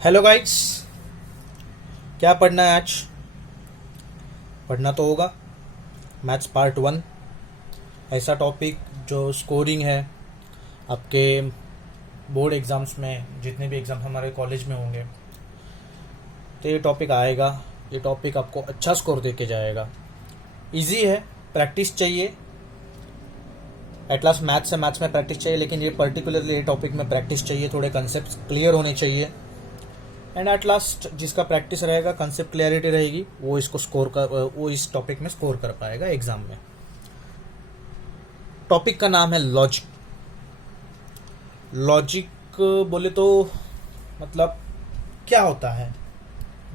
Hello guides, क्या पढ़ना है आज? पढ़ना तो होगा। मैथ्स पार्ट 1 ऐसा टॉपिक जो स्कोरिंग है आपके बोर्ड एग्ज़ाम्स में, जितने भी एग्ज़ाम हमारे कॉलेज में होंगे तो ये टॉपिक आएगा। ये टॉपिक आपको अच्छा स्कोर दे के जाएगा। इजी है, प्रैक्टिस चाहिए। एट लास्ट मैथ्स में प्रैक्टिस चाहिए, लेकिन ये पर्टिकुलरली ये टॉपिक में प्रैक्टिस चाहिए। थोड़े कंसेप्ट क्लियर होने चाहिए एंड एट लास्ट जिसका प्रैक्टिस रहेगा, कंसेप्ट क्लियरिटी रहेगी, वो इस टॉपिक में स्कोर कर पाएगा एग्जाम में। टॉपिक का नाम है लॉजिक। लॉजिक बोले तो मतलब क्या होता है?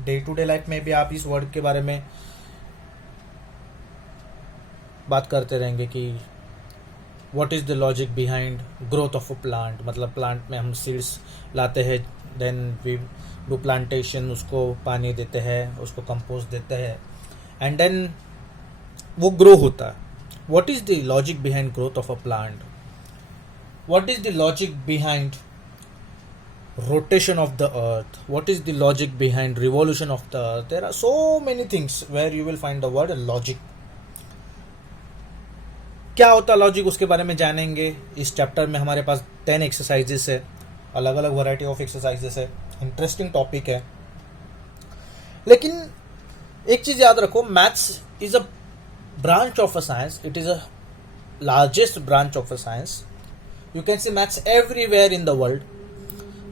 डे टू डे लाइफ में भी आप इस वर्ड के बारे में बात करते रहेंगे कि what is the logic behind growth of a plant. मतलब प्लांट में हम सीड्स लाते हैं, देन वी डू प्लांटेशन, उसको पानी देते हैं, उसको कंपोस्ट देते हैं एंड देन वो ग्रो होता है। What is the logic behind growth of a plant? What is the logic behind rotation of the earth? What is the logic behind revolution of the earth? There are so many things where you will find the word logic. क्या होता है logic, उसके बारे में जानेंगे। इस chapter में हमारे पास 10 एक्सरसाइजेस है, अलग अलग वैरायटी ऑफ एक्सरसाइजेस है। इंटरेस्टिंग टॉपिक है, लेकिन एक चीज याद रखो, maths is a branch of a science. It is a largest branch of a science. You can see maths everywhere in the world.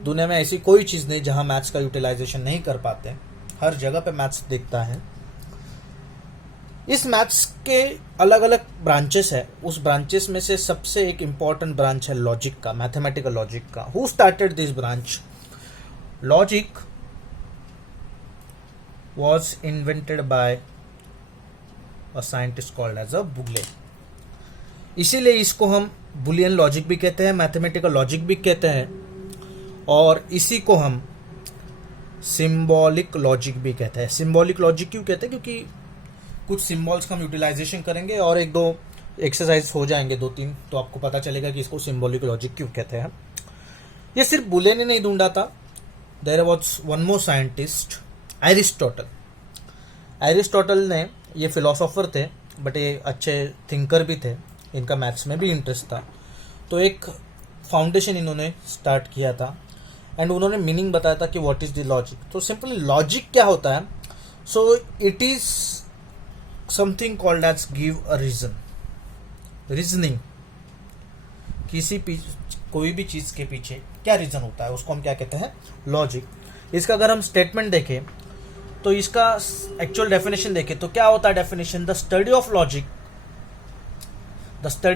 दुनिया में ऐसी कोई चीज़ नहीं जहां मैथ्स का यूटिलाइजेशन नहीं कर पाते। हर जगह पे मैथ्स दिखता है। इस मैथ्स के अलग अलग ब्रांचेस है। उस ब्रांचेस में से सबसे एक इम्पॉर्टेंट ब्रांच है लॉजिक का, मैथमेटिकल लॉजिक का। Who started this branch? Logic was invented by a scientist called as a Boole. इसीलिए इसको हम बुलियन लॉजिक भी कहते हैं, मैथमेटिकल लॉजिक भी कहते हैं, और इसी को हम सिंबॉलिक लॉजिक भी कहते हैं। सिंबॉलिक लॉजिक क्यों कहते हैं? क्योंकि कुछ सिंबल्स का हम यूटिलाइजेशन करेंगे और एक दो एक्सरसाइज हो जाएंगे, 2-3, तो आपको पता चलेगा कि इसको सिंबॉलिक लॉजिक क्यों कहते हैं। ये सिर्फ बुले ने नहीं ढूंढा था। There was one more scientist, Aristotle. Aristotle ने, ये फिलोसोफर थे बट ये अच्छे थिंकर भी थे, इनका मैथ्स में भी इंटरेस्ट था। तो एक फाउंडेशन इन्होंने स्टार्ट किया था एंड उन्होंने मीनिंग बताया था कि व्हाट इज द लॉजिक। तो सिंपली लॉजिक क्या होता है? So it is something called as give a reason, reasoning. कोई भी चीज के पीछे क्या रीजन होता है, उसको हम क्या कहते हैं? लॉजिक। इसका अगर हम स्टेटमेंट देखें तो इसका एक्चुअल डेफिनेशन देखें तो क्या होता है definition? The study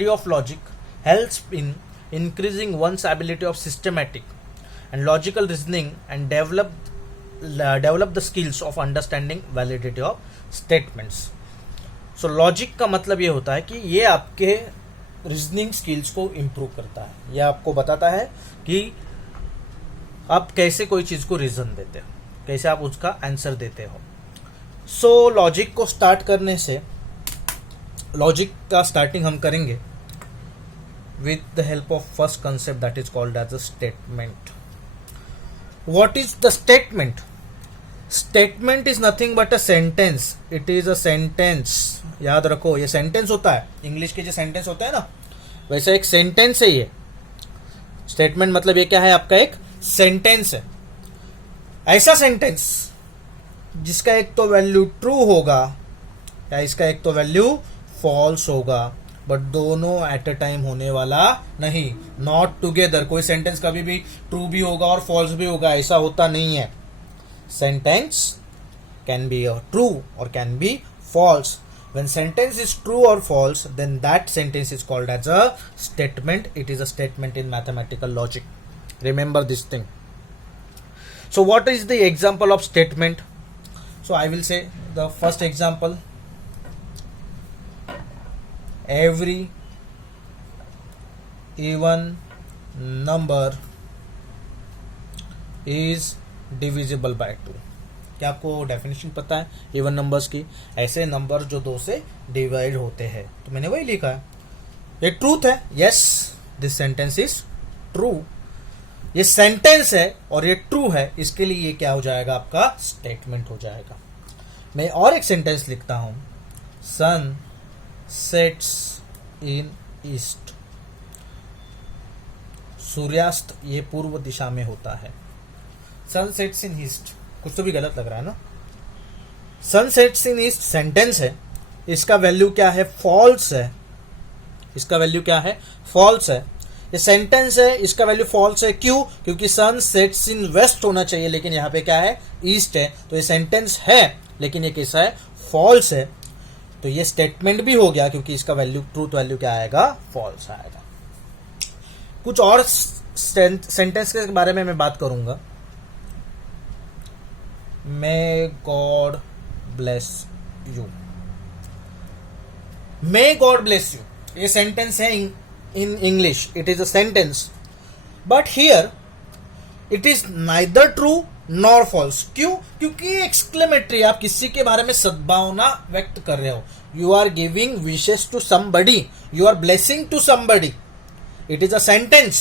of logic helps in increasing one's ability of systematic and logical reasoning and develop the skills of understanding validity of statements. So logic का मतलब ये होता है कि ये आपके रीजनिंग स्किल्स को इम्प्रूव करता है। ये आपको बताता है कि आप कैसे कोई चीज को रीजन देते हो, कैसे आप उसका आंसर देते हो। सो लॉजिक को स्टार्ट करने से, लॉजिक का स्टार्टिंग हम करेंगे with the help of first concept that is called as a statement. What is the statement? Statement is nothing but a sentence. It is a sentence. याद रखो, ये सेंटेंस होता है। इंग्लिश के जो सेंटेंस होता है ना, वैसे एक सेंटेंस है ये। स्टेटमेंट मतलब ये क्या है? आपका एक सेंटेंस है। ऐसा सेंटेंस जिसका एक तो वैल्यू ट्रू होगा या इसका एक तो वैल्यू फॉल्स होगा, बट दोनों एट अ टाइम होने वाला नहीं, नॉट टुगेदर। कोई सेंटेंस कभी भी ट्रू भी होगा और फॉल्स भी होगा, ऐसा होता नहीं है। सेंटेंस कैन बी ट्रू और can be false. When sentence is true और false, then that sentence is called as a statement. It is a statement in mathematical logic. Remember this thing. So what is the example of statement? So I will say the first example. Every even number is divisible by 2. क्या आपको definition पता है even numbers की? ऐसे number जो 2 से divide होते हैं। तो मैंने वही लिखा है। ये ट्रूथ है। Yes, this sentence is true. ये सेंटेंस है और ये ट्रू है, इसके लिए ये क्या हो जाएगा, आपका स्टेटमेंट हो जाएगा। मैं और एक सेंटेंस लिखता हूं, सन सेट्स इन ईस्ट, सूर्यास्त ये पूर्व दिशा में होता है। सन सेट्स इन ईस्ट, कुछ तो भी गलत लग रहा है ना। Sun sets in east sentence है, इसका वैल्यू क्या है, फॉल्स है। इसका वैल्यू क्या है, फॉल्स है। ये सेंटेंस है, इसका वैल्यू फॉल्स है। क्यों? क्योंकि सन सेट्स इन वेस्ट होना चाहिए, लेकिन यहाँ पे क्या है, ईस्ट है। तो ये सेंटेंस है, लेकिन ये कैसा है, फॉल्स है। तो ये स्टेटमेंट भी हो गया, क्योंकि इसका वैल्यू, ट्रूथ वैल्यू क्या आएगा, फॉल्स आएगा। कुछ और सेंटेंस के बारे में मैं बात करूंगा। May God bless you, may God bless you, ये सेंटेंस है in English, it is a sentence, but here it is neither true nor false. क्यों? क्योंकि एक्सक्लेमेटरी, आप किसी के बारे में सद्भावना व्यक्त कर रहे हो, you are giving wishes to somebody, you are blessing to somebody. It is a sentence,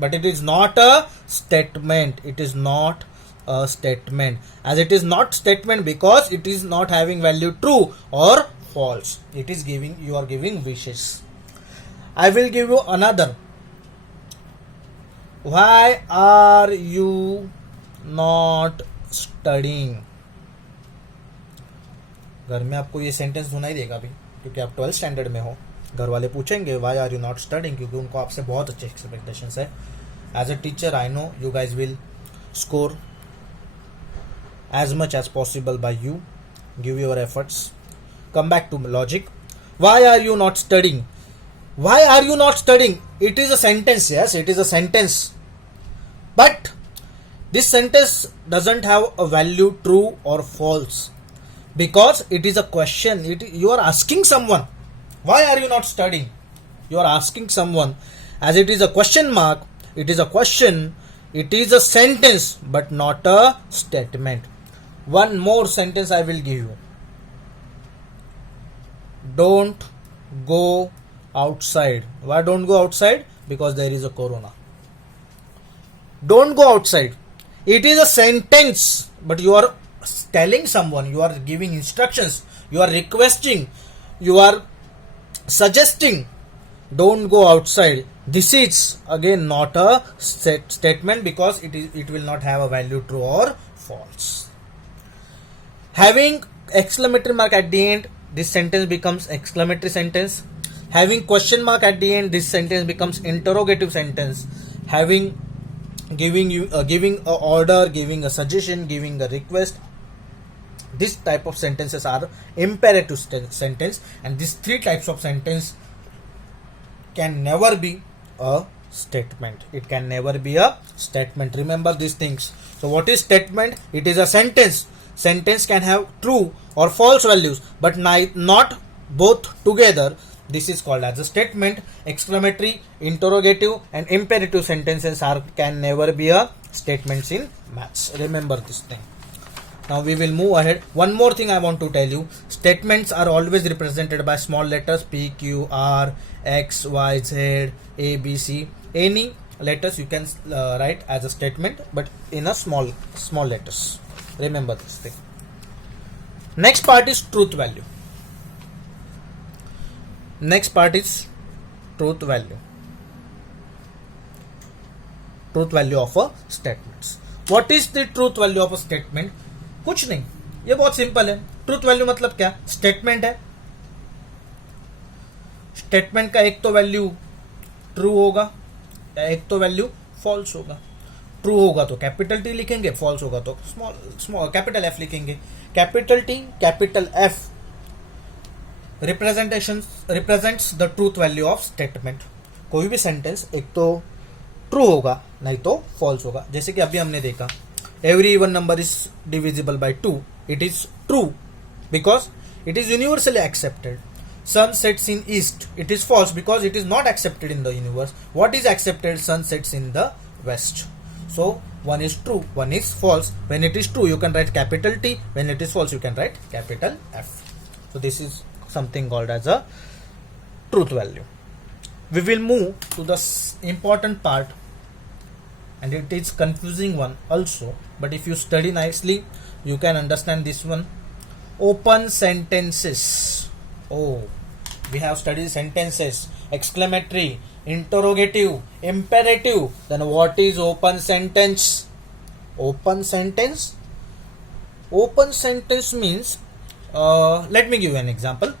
but it is not a statement. It is not a statement. As it is not statement because it is not having value true or false. It is giving, you are giving wishes. I will give you another. Why are you not studying? घर में आपको ये sentence सुनाई देगा भी, क्योंकि आप 12th standard में हो। घर वाले पूछेंगे why are you not studying, क्योंकि उनको आपसे बहुत अच्छे एक्सपेक्टेशंस है। As a teacher I know you guys will score as much as possible by you, give your efforts. Come back to logic, why are you not studying, why are you not studying, it is a sentence, yes it is a sentence, but this sentence doesn't have a value true और false, because it is a question, you are asking someone why are you not studying, you are asking someone, as it is a question mark, it is a question, it is a sentence but not a statement. One more sentence I will give you, don't go outside. Why don't go outside? Because there is a corona. Don't go outside, it is a sentence, but you are telling someone, you are giving instructions, you are requesting, you are suggesting, don't go outside. This is again not a statement, because it will not have a value true or false. Having exclamatory mark at the end, this sentence becomes exclamatory sentence. Having question mark at the end, this sentence becomes interrogative sentence. Having giving a order, giving a suggestion, giving a request, this type of sentences are imperative sentence, and these three types of sentence can never be a statement. It can never be a statement. Remember these things. So what is statement? It is a sentence. Sentence can have true or false values, but not both together. This is called as a statement. Exclamatory, interrogative and imperative sentences can never be a statements in maths. Remember this thing. Now we will move ahead. One more thing I want to tell you. Statements are always represented by small letters P, Q, R, X, Y, Z, A, B, C. Any letters you can write as a statement, but in a small letters. Remember this thing. Next part is truth value. Next part is truth value. Truth value of a statement. What is the truth value of a statement? कुछ नहीं, ये बहुत simple है। Truth value मतलब क्या? Statement है, statement का एक तो वैल्यू ट्रू होगा या एक तो वैल्यू फॉल्स होगा। ट्रू होगा तो कैपिटल टी लिखेंगे, फॉल्स होगा तो स्मॉल कैपिटल एफ लिखेंगे। Capital T capital F represents the truth value of statement. कोई भी सेंटेंस एक तो ट्रू होगा नहीं तो फॉल्स होगा। जैसे कि अभी हमने देखा every even number is divisible by 2, it is true because it is universally accepted. Sun sets in east, it is false because it is not accepted in the universe. What is accepted? Sun sets in the west. So one is true, one is false. When it is true you can write capital T, when it is false you can write capital F. So this is something called as a truth value. We will move to the important part, and it is confusing one also, but if you study nicely you can understand this one. Open sentences. Oh, we have studied sentences, exclamatory, interrogative, imperative. Then what is open sentence? Open sentence means, let me give you an example.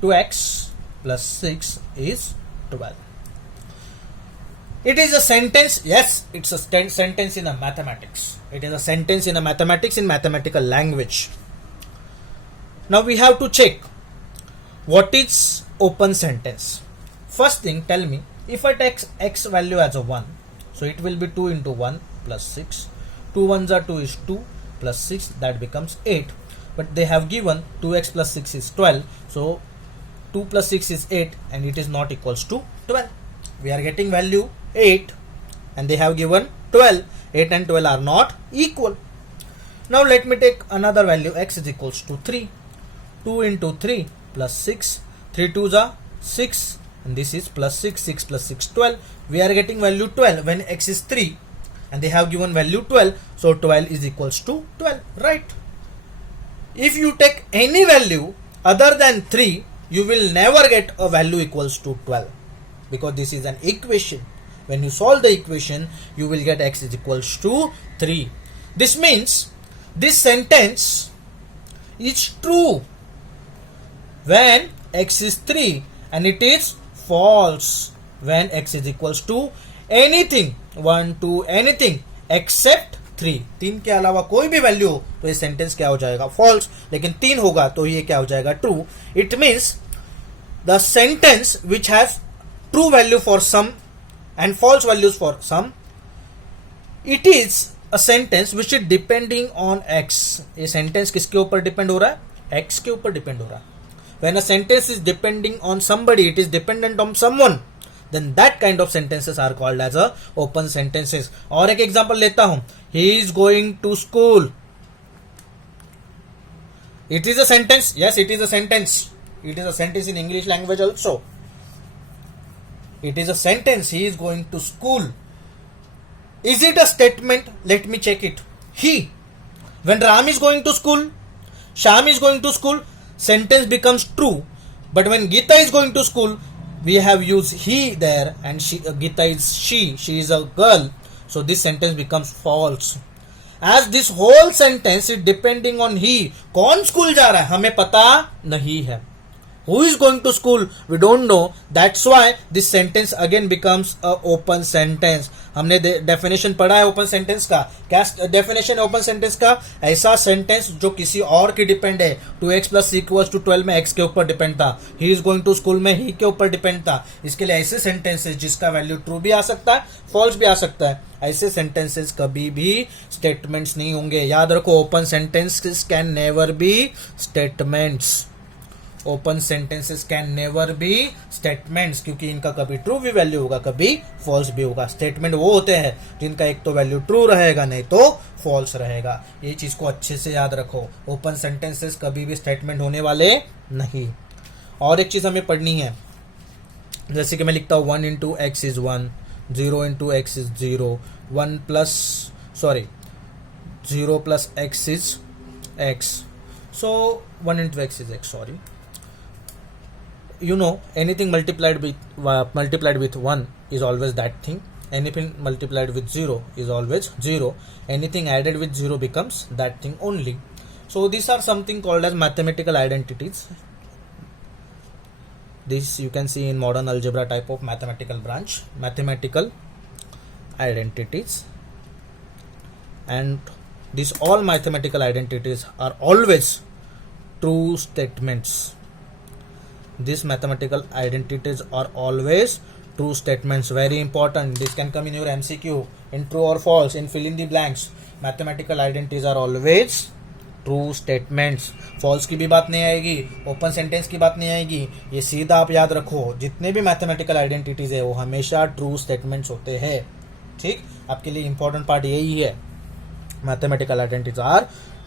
2x plus 6 is 12. It is a sentence. Yes, it's a sentence in a mathematics. It is a sentence in a mathematics, in mathematical language. Now we have to check what is open sentence. First thing, tell me, if I take x value as a 1, so it will be 2 into 1 plus 6. 2 ones are 2 is 2 plus 6, that becomes 8. But they have given 2x plus 6 is 12. So 2 plus 6 is 8 and it is not equals to 12. We are getting value 8 and they have given 12. 8 and 12 are not equal. Now let me take another value, x is equals to 3. 2 into 3 plus 6. 3 2s are 6 and this is plus 6. 6 plus 6 12. We are getting value 12 when x is 3 and they have given value 12. So 12 is equals to 12, right? If you take any value other than 3, you will never get a value equals to 12 because this is an equation. When you solve the equation, you will get x is equals to 3. This means this sentence is true when x is 3 and it is false when x is equals to anything, 1 2 anything except 3. 3 के अलावा कोई भी value हो तो ये sentence क्या हो जाएगा, फॉल्स. लेकिन 3 होगा तो ये क्या हो जाएगा, true. It means the sentence which has true value for some and false values for some, it is a sentence which is depending on x. ये sentence किसके ऊपर depend हो रहा है, x के ऊपर depend हो रहा है. When a sentence is depending on somebody, it is dependent on someone, then that kind of sentences are called as a open sentences. और एक example लेता हूं, he is going to school. It is a sentence. Yes, it is a sentence. It is a sentence in English language also. It is a sentence. He is going to school. Is it a statement? Let me check it. He. When Ram is going to school, Sham is going to school, sentence becomes true. But when Gita is going to school, we have used he there and she, Gita is she. She is a girl. So this sentence becomes false. As this whole sentence is depending on he. कौन school जा रहा है हमें पता नहीं है. Who is going to school? We don't know. That's why this sentence again becomes a open sentence. हमने definition पढ़ा है open sentence का. क्या definition है open sentence का? ऐसा sentence जो किसी और की depend है. 2x plus equals to 12 में x के ऊपर depend था. He is going to school में he के ऊपर depend था. इसके लिए ऐसे sentences जिसका value true भी आ सकता है, false भी आ सकता है. ऐसे sentences कभी भी statements नहीं होंगे. याद रखो, open sentences can never be statements. Open sentences can never be statements, क्योंकि इनका कभी ट्रू भी वैल्यू होगा, कभी फॉल्स भी होगा. स्टेटमेंट वो होते हैं जिनका एक तो वैल्यू ट्रू रहेगा, नहीं तो फॉल्स रहेगा. ये चीज को अच्छे से याद रखो. ओपन सेंटेंसेस कभी भी स्टेटमेंट होने वाले नहीं. और एक चीज हमें पढ़नी है, जैसे कि मैं लिखता हूं 1 into x is 1, 0 into x is 0, 0 plus x is x. So 1 into x is x. Sorry. You know, anything multiplied with 1 is always that thing. Anything multiplied with 0 is always 0. Anything added with 0 becomes that thing only. So these are something called as mathematical identities. This you can see in modern algebra type of mathematical branch. Mathematical identities. And these all mathematical identities are always true statements. These mathematical identities are always true statements. Very important. This can come in your MCQ in true or false, in fill in the blanks. Mathematical identities are always true statements. false की भी बात नहीं आएगी, open sentence की बात नहीं आएगी. ये सीधा आप याद रखो, जितने भी mathematical identities है वो हमेशा true statements होते हैं. ठीक, आपके लिए important part यही है. Mathematical identities are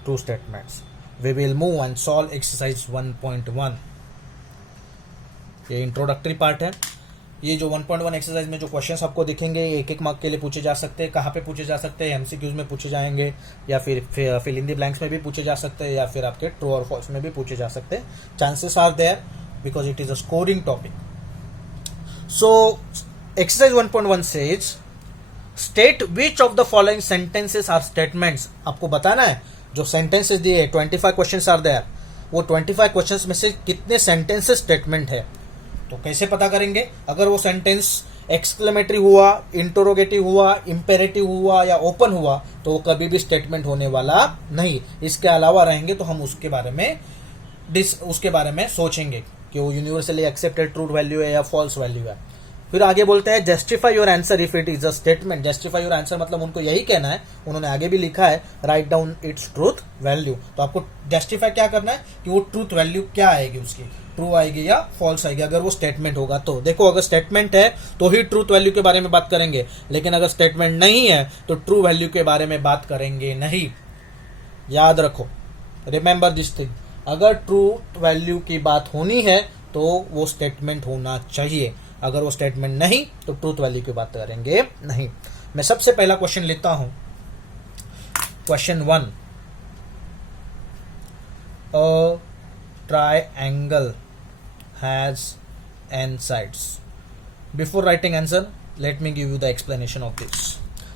true statements. We will move and solve exercise 1.1. ये इंट्रोडक्टरी पार्ट है. ये जो 1.1 एक्सरसाइज में जो क्वेश्चंस आपको दिखेंगे एक एक मार्क के लिए पूछे जा सकते हैं। कहाँ पे पूछे जा सकते हैं? एमसीक्यूज में पूछे जाएंगे, या फिर फिल इन द ब्लैंक्स में भी पूछे जा सकते हैं, या फिर आपके ट्रू और फॉल्स में भी पूछे जा सकते हैं। Chances are there because it is a scoring topic. So exercise 1.1 says state which of the following sentences are statements. आपको बताना है जो सेंटेंसेस दिए 25 क्वेश्चंस आर देयर, वो 25 क्वेश्चंस में से कितने सेंटेंसेस स्टेटमेंट है। तो कैसे पता करेंगे? अगर वो सेंटेंस एक्सक्लेमेटरी हुआ, इंटरोगेटिव हुआ, इंपेरेटिव हुआ या ओपन हुआ तो वो कभी भी स्टेटमेंट होने वाला नहीं। इसके अलावा रहेंगे तो हम उसके बारे में सोचेंगे कि वो यूनिवर्सली एक्सेप्टेड ट्रूथ वैल्यू है या फॉल्स वैल्यू है। फिर आगे बोलते हैं justify your answer if it is a statement. Justify your answer मतलब उनको यही कहना है, उन्होंने आगे भी लिखा है write down it's truth value. तो आपको जस्टिफाई क्या करना है कि वो ट्रूथ वैल्यू क्या आएगी, उसकी ट्रू आएगी या फॉल्स आएगी। अगर वो स्टेटमेंट होगा तो देखो, अगर स्टेटमेंट है तो ही ट्रूथ वैल्यू के बारे में बात करेंगे, लेकिन अगर स्टेटमेंट नहीं है तो ट्रू वैल्यू के बारे में बात करेंगे नहीं। याद रखो, रिमेंबर दिस थिंग, अगर ट्रूथ वैल्यू की बात होनी है तो वो स्टेटमेंट होना चाहिए, अगर वो स्टेटमेंट नहीं तो ट्रूथ वैल्यू की बात करेंगे नहीं। मैं सबसे पहला क्वेश्चन लेता हूं, question 1। A triangle has n sides. Before writing answer, let me give you the explanation of this.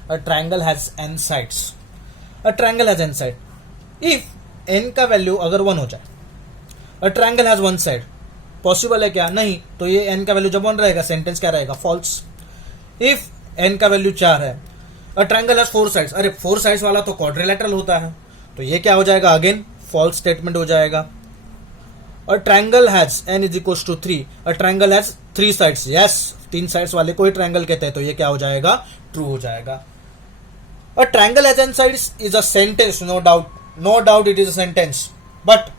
A triangle has n sides. A triangle has n side. If n का वैल्यू अगर 1 हो जाए, a triangle has one side. Possible है क्या? नहीं। तो ये n का वैल्यू जब 1 रहेगा, सेंटेंस क्या रहेगा? फॉल्स। इफ n का वैल्यू 4 है, अ ट्रायंगल हैज 4 साइड्स। अरे 4 साइड्स वाला तो क्वाड्रिलेटरल होता है, तो ये क्या हो जाएगा? अगेन फॉल्स स्टेटमेंट हो जाएगा। A triangle has n is equals to 3। A triangle has 3 sides. Yes, 3 sides वाले को ही ट्रायंगल कहते हैं, तो ये क्या हो जाएगा? ट्रू हो जाएगा। A triangle has n sides is a sentence, no doubt it is a sentence, but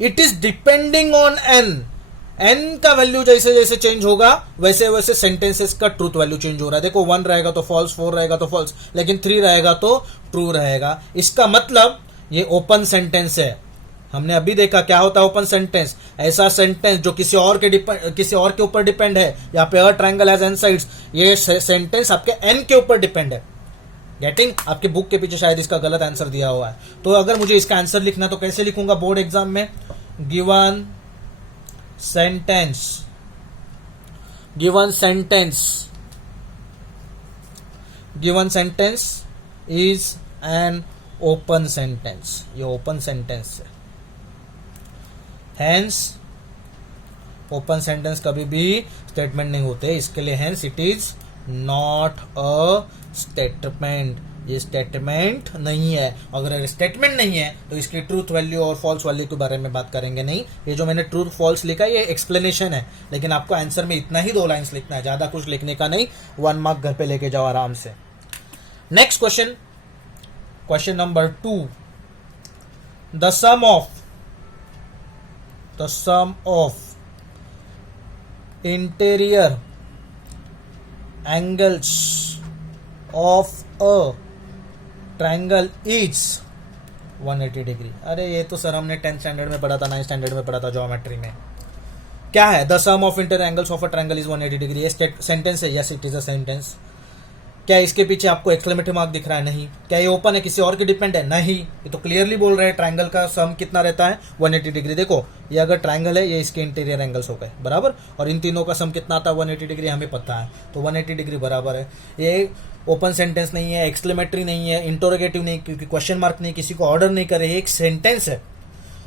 it is depending on n का वैल्यू जैसे जैसे चेंज होगा वैसे वैसे सेंटेंसेस का ट्रूथ वैल्यू चेंज हो रहा है। देखो 1 रहेगा तो फॉल्स, 4 रहेगा तो फॉल्स, लेकिन 3 रहेगा तो ट्रू रहेगा। इसका मतलब ये ओपन सेंटेंस है। हमने अभी देखा क्या होता है ओपन सेंटेंस, ऐसा सेंटेंस जो किसी और के ऊपर डिपेंड है। यहाँ पे अ ट्रायंगल हैज n साइड्स, ये सेंटेंस आपके n के ऊपर डिपेंड है। गेटिंग? आपके बुक के पीछे शायद इसका गलत आंसर दिया हुआ है। तो अगर मुझे इसका आंसर लिखना तो कैसे लिखूंगा बोर्ड एग्जाम में? Given sentence is an open sentence. ये ओपन सेंटेंस है, हैंस ओपन सेंटेंस कभी भी स्टेटमेंट नहीं होते, इसके लिए hence it is not a statement. ये स्टेटमेंट नहीं है। अगर स्टेटमेंट नहीं है तो इसकी ट्रूथ वैल्यू और फॉल्स वैल्यू के बारे में बात करेंगे नहीं। ये जो मैंने ट्रूथ फॉल्स लिखा है ये एक्सप्लेनेशन है, लेकिन आपको आंसर में इतना ही 2 लाइंस लिखना है, ज्यादा कुछ लिखने का नहीं। 1 मार्क घर पे लेके जाओ आराम से। Next question, question number 2। The sum of interior angles of a triangle is 180 degree. अरे ये तो सर हमने 10th स्टैंडर्ड में पढ़ा था, 9th स्टैंडर्ड में पढ़ा था ज्योमेट्री में। क्या है? The sum of interior angles of a triangle is 180 degree. ये सेंटेंस है, yes it is a sentence. क्या इसके पीछे आपको एक्सक्लेमेटिव मार्क दिख रहा है? नहीं। क्या ये ओपन है, किसी और के डिपेंड है? नहीं। ये तो क्लियरली बोल रहे हैं ट्रायंगल का सम कितना रहता है? 180 डिग्री। देखो ये अगर ट्रायंगल है, ये इसके इंटीरियर एंगल्स हो गए बराबर, और इन तीनों का सम कितना आता है? 180 डिग्री हमें पता है, तो 180 डिग्री बराबर है। ये ओपन सेंटेंस नहीं है, एक्सक्लेमेटरी नहीं है, इंटरोगेटिव नहीं, क्योंकि क्वेश्चन मार्क नहीं, किसी को ऑर्डर नहीं करे, एक सेंटेंस है।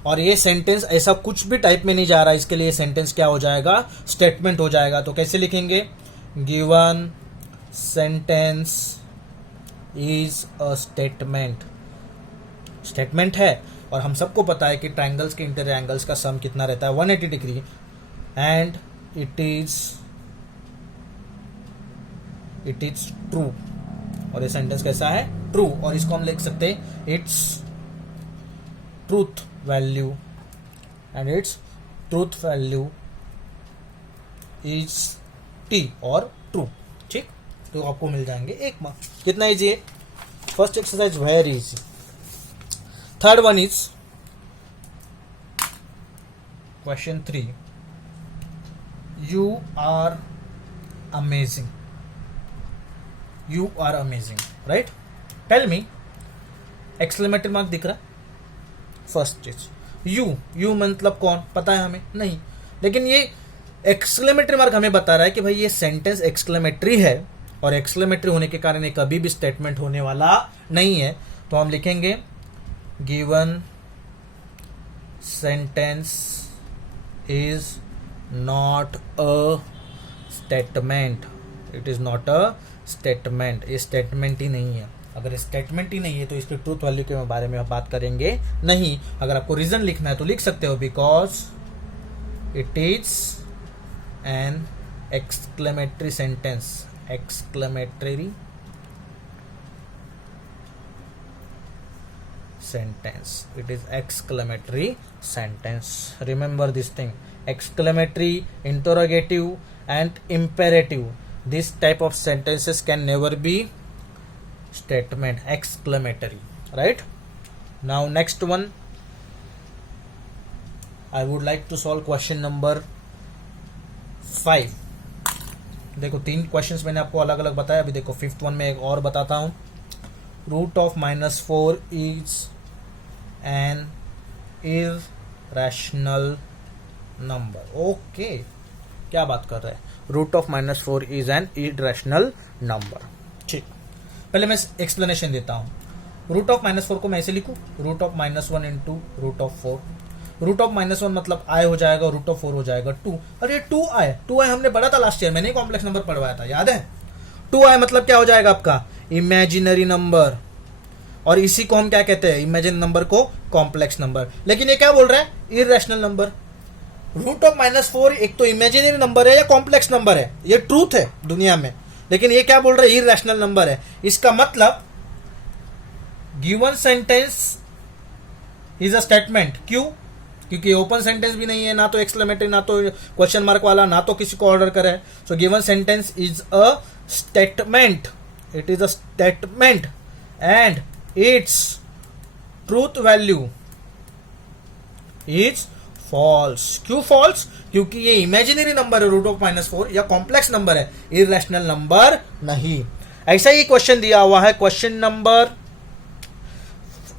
और ये सेंटेंस ऐसा कुछ भी टाइप में नहीं जा रहा, इसके लिए सेंटेंस क्या हो जाएगा? स्टेटमेंट हो जाएगा। तो कैसे लिखेंगे? Given sentence is a statement है, और हम सबको पता है कि ट्रायंगल्स के इंटीरियर एंगल्स का सम कितना रहता है? 180 degree, and it is true. और ये सेंटेंस कैसा है? ट्रू। और इसको हम लिख सकते हैं it's truth value, and its truth value is T और ट्रू। ठीक, तो आपको मिल जाएंगे 1 मार्क। कितना इजी है? First exercise very easy. Third one is question 3। You are amazing, you are amazing, right. Tell me, exclamatory mark दिख रहा है, फर्स्ट चीज। यू मतलब कौन, पता है हमें नहीं, लेकिन ये एक्सक्लेमेटरी मार्क हमें बता रहा है कि भाई ये सेंटेंस एक्सक्लेमेटरी है, और एक्सक्लेमेटरी होने के कारण ये कभी भी स्टेटमेंट होने वाला नहीं है। तो हम लिखेंगे given sentence is not a statement, it is not a statement, ये स्टेटमेंट ही नहीं है। अगर स्टेटमेंट ही नहीं है तो इसकी ट्रूथ वैल्यू के बारे में बात करेंगे नहीं। अगर आपको रीजन लिखना है तो लिख सकते हो, because it is an exclamatory sentence, exclamatory sentence, it is exclamatory sentence. Remember this thing, exclamatory, interrogative and imperative, this type of sentences can never be statement, exclamatory, right? Now next one, I would like to solve question number 5. देखो 3 questions मैंने आपको अलग अलग बताया, अभी देखो 5th one में एक और बताता हूं। Root of -4 is an irrational number. Okay, क्या बात कर रहे हैं, root of -4 is an irrational number. ठीक, पहले मैं एक्सप्लेनेशन देता हूं। रूट ऑफ -4 को मैं ऐसे लिखूं, root of -1 into root of 4। Root of -1 मतलब आई हो जाएगा, रूट ऑफ 4 हो जाएगा 2। अरे 2i हमने पढ़ा था लास्ट ईयर, मैंने कॉम्प्लेक्स नंबर पढ़वाया था, याद है। 2i मतलब क्या हो जाएगा आपका, इमेजिनरी नंबर, और इसी को हम क्या कहते हैं, इमेजिनरी नंबर को कॉम्प्लेक्स नंबर। लेकिन ये क्या बोल रहा है, इरैशनल नंबर। रूट ऑफ -4 एक तो इमेजिनरी नंबर है या कॉम्प्लेक्स नंबर है, ये ट्रूथ है दुनिया में, लेकिन ये क्या बोल रहा है, इरैशनल नंबर है। इसका मतलब given sentence is a statement. क्यों, क्योंकि ओपन सेंटेंस भी नहीं है, ना तो एक्सक्लेमेटरी, ना तो क्वेश्चन मार्क वाला, ना तो किसी को ऑर्डर करे। So given sentence is a statement, it is a statement and its truth value is false. क्यों फॉल्स, क्योंकि ये इमेजिनरी नंबर है रूट ऑफ -4, या कॉम्प्लेक्स नंबर है, इरैशनल नंबर नहीं। ऐसा ही क्वेश्चन दिया हुआ है, question number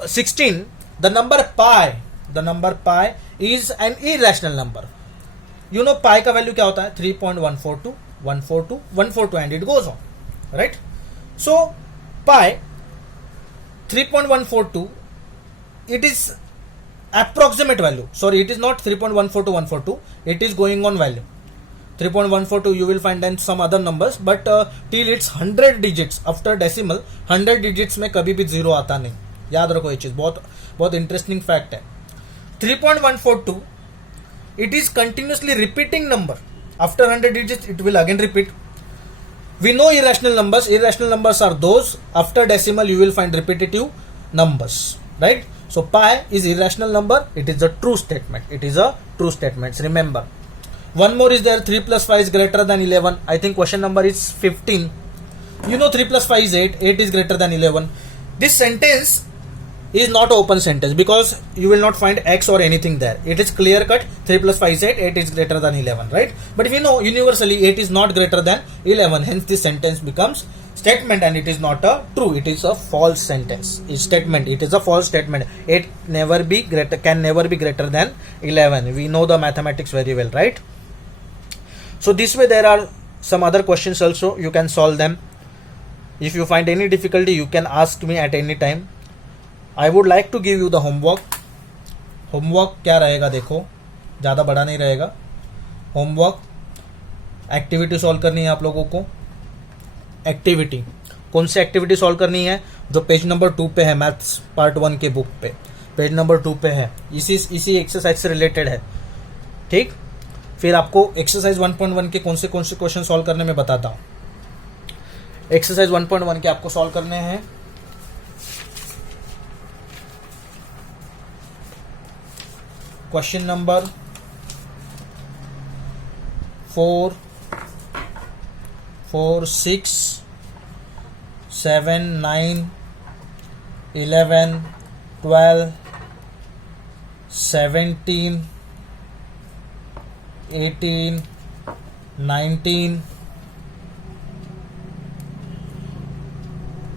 16, the number pi is an irrational number. You know pi का वैल्यू क्या होता है, 3.142 142 142 and it goes on, right? So pi 3.142, it is approximate value, sorry, it is not 3.142 142, it is going on value 3.142. you will find then some other numbers, but till it's 100 digits after decimal, 100 digits में कभी भी zero आता नहीं, याद रखो ये चीज, बहुत बहुत इंटरेस्टिंग फैक्ट है। 3.142, it is continuously repeating number, after 100 digits it will again repeat. We know irrational numbers are those after decimal you will find repetitive numbers, right? So pi is irrational number, it is a true statement, it is a true statement. Remember, one more is there, 3 plus 5 is greater than 11. I think question number is 15. You know 3 plus 5 is 8, 8 is greater than 11. This sentence is not an open sentence because you will not find x or anything there. It is clear cut, 3 plus 5 is 8, 8 is greater than 11, right? But we know universally 8 is not greater than 11, hence this sentence becomes statement and it is not a true, it is a false sentence. It's statement, it is a false statement. 8 never be greater, can never be greater than 11. We know the mathematics very well, right? So this way there are some other questions also, you can solve them. If you find any difficulty you can ask me at any time. I would like to give you the homework. Homework क्या रहेगा, देखो ज़्यादा बड़ा नहीं रहेगा। Homework activity solve करनी है आप लोगों को। एक्टिविटी कौन सी एक्टिविटी सॉल्व करनी है, जो पेज नंबर 2 पे है, मैथ्स पार्ट 1 के बुक पे पेज नंबर 2 पे है, इसी एक्सरसाइज से रिलेटेड है, ठीक। फिर आपको एक्सरसाइज 1.1 के कौन से क्वेश्चन सॉल्व करने में बताता हूँ। एक्सरसाइज 1.1 के आपको सॉल्व करने हैं question number 4, 6, 7, 9, 11, 12, 17, 18, 19,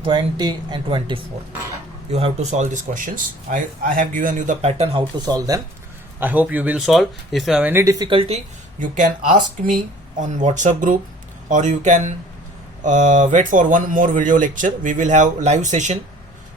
20 and 24. You have to solve these questions. I have given you the pattern how to solve them. I hope you will solve. If you have any difficulty, you can ask me on WhatsApp group, or you can wait for one more video lecture. We will have live session.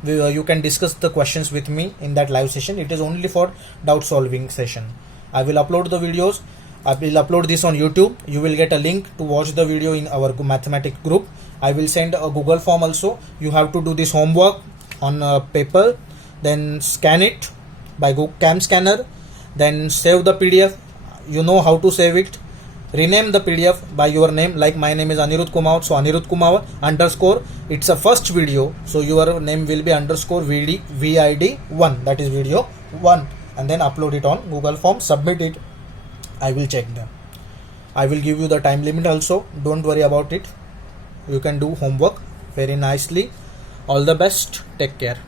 You can discuss the questions with me in that live session. It is only for doubt solving session. I will upload the videos. I will upload this on YouTube. You will get a link to watch the video in our mathematics group. I will send a Google form also. You have to do this homework on paper, then scan it by Google Cam Scanner, then save the PDF. You know how to save it. Rename the PDF by your name, like my name is Anirudh Kumar, so Anirudh Kumar underscore, it's a first video, so your name will be underscore VID1, that is video 1, and then upload it on Google form, submit it. I will check them. I will give you the time limit also. Don't worry about it. You can do homework very nicely. All the best. Take care.